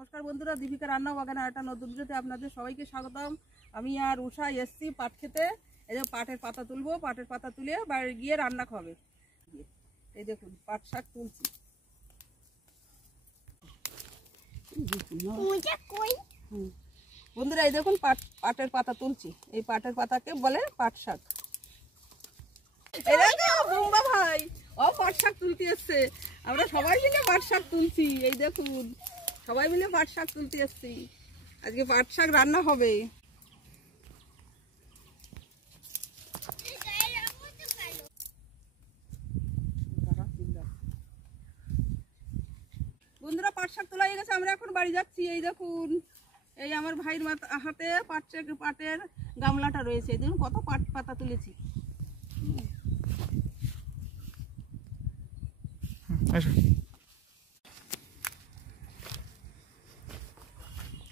নমস্কার বন্ধুরা, দীপিকা রান্না বাগানে একটা নতুন ভিডিওতে আপনাদের সবাইকে স্বাগতম। আমি আর উষা এসছি পাট খেতে। এই যে পাটের পাতা তুলবো, পাটের পাতা তুলে বাড়ি গিয়ে রান্না খাবে। এই দেখুন পাট শাক তুলছি। বন্ধুরা এই দেখুন পাটের পাতা তুলছি। এই পাটের পাতাকে বলে পাট শাক। বোম্বা ভাই ও পাট শাক তুলতে এসছে, আমরা সবাই মিলে পাট শাক তুলছি। এই দেখুন সবাই মিলে পাট শাক তুলতে এসছি। আজকে পাট শাক রান্না হবে। বন্ধুরা পাট শাক তোলা হয়ে গেছে, আমরা এখন বাড়ি যাচ্ছি। এই দেখুন এই আমার ভাইয়ের হাতে পাটের গামলাটা রয়েছে। দেখুন কত পাট পাতা তুলেছি।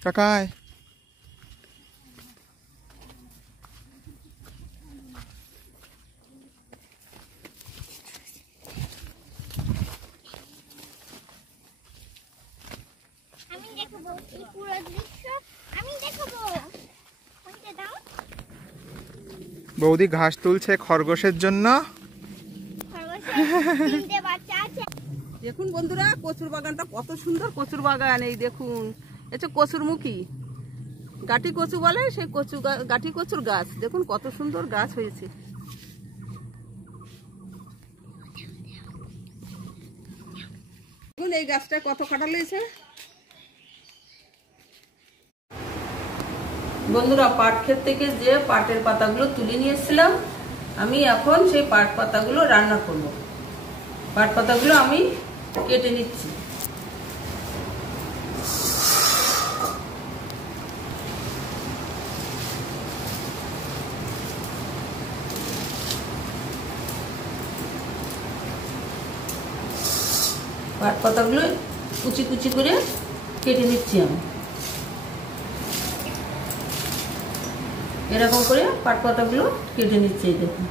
কাকাই আমি দেখবো এই পুরো দৃশ্য, আমি দেখবো। কোনটা দাও? বৌদি ঘাস তুলছে খরগোশের জন্য। খরগোশের তিনটে বাচ্চা আছে। দেখুন বন্ধুরা কচুর বাগানটা কত সুন্দর কচুর বাগান। এই দেখুন এটা কচুরমুখী গাটি কচু বলে, সেই কচু গাটি কচুর গাছ। দেখুন কত সুন্দর গাছ হয়েছে। দেখুন এই গাছটা কত কাটা লেগেছে। বন্ধুরা পাট ক্ষেত থেকে যে পাটের পাতাগুলো তুলে নিয়ে এসেছিলাম, আমি এখন সেই পাট পাতাগুলো রান্না করব। পাট পাতাগুলো আমি কেটে নিচ্ছি। পাট পাতাগুলো কুচি কুচি করে কেটে নিচ্ছি আমি। এরকম করে পাট পাতাগুলো কেটে নিচ্ছি। দেখুন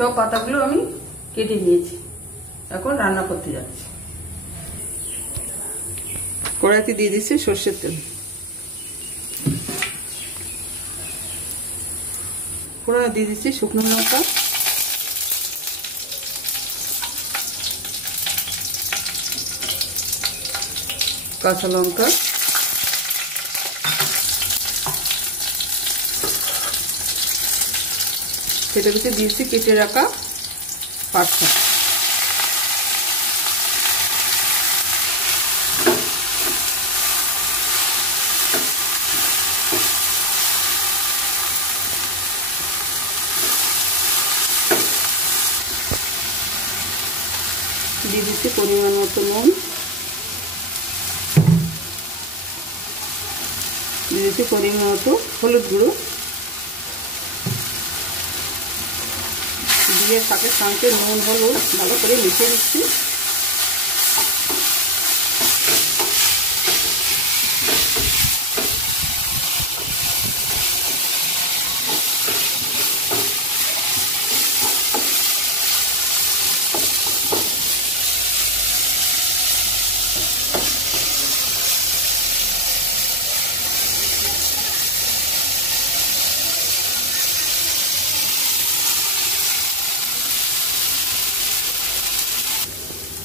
সব পাতাগুলো আমি কেটে নিয়েছি, এখন রান্না করতে যাচ্ছি। কড়াইতে দিয়ে দিচ্ছি সর্ষের তেল। কড়াই দিয়ে দিচ্ছি শুকনো লঙ্কা, কাঁচা লঙ্কা, কেটে কেটে দিয়েছি কেটে রাখা পাট শাক। দিয়ে দিচ্ছি পরিমাণ মতো নুন, দিয়ে দিচ্ছি পরিমাণ মতো হলুদ গুঁড়ো, দিয়ে শাকের সঙ্গে নুন হলুদ ভালো করে মিশিয়ে দিচ্ছি।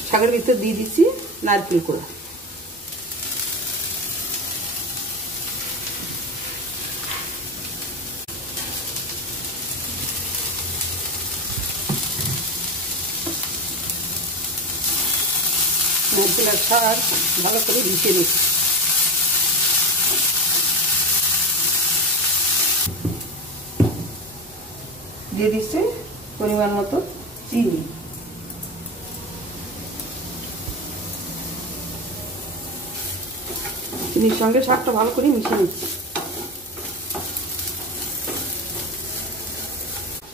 শাকের ভিতর দিয়ে দিচ্ছি নারকেল কোড়া। নারকেল আর শাক ভালো করে মিশিয়ে নিচ্ছি। দিয়ে দিচ্ছি পরিমাণ মতো চিনি। চিনির সঙ্গে শাকটা ভালো করে মিশিয়ে নিচ্ছি।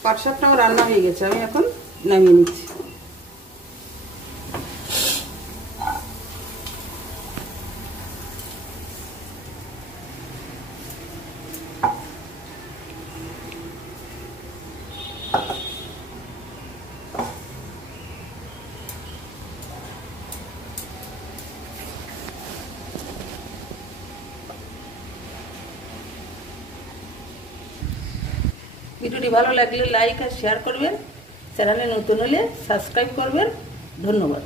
পাট শাকটা আমার রান্না হয়ে গেছে, আমি এখন নামিয়ে নিচ্ছি। ভিডিওটি ভালো লাগলে লাইক আর শেয়ার করবেন, চ্যানেলে নতুন হলে সাবস্ক্রাইব করবেন। ধন্যবাদ,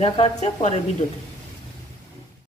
দেখা হচ্ছে পরের ভিডিওতে।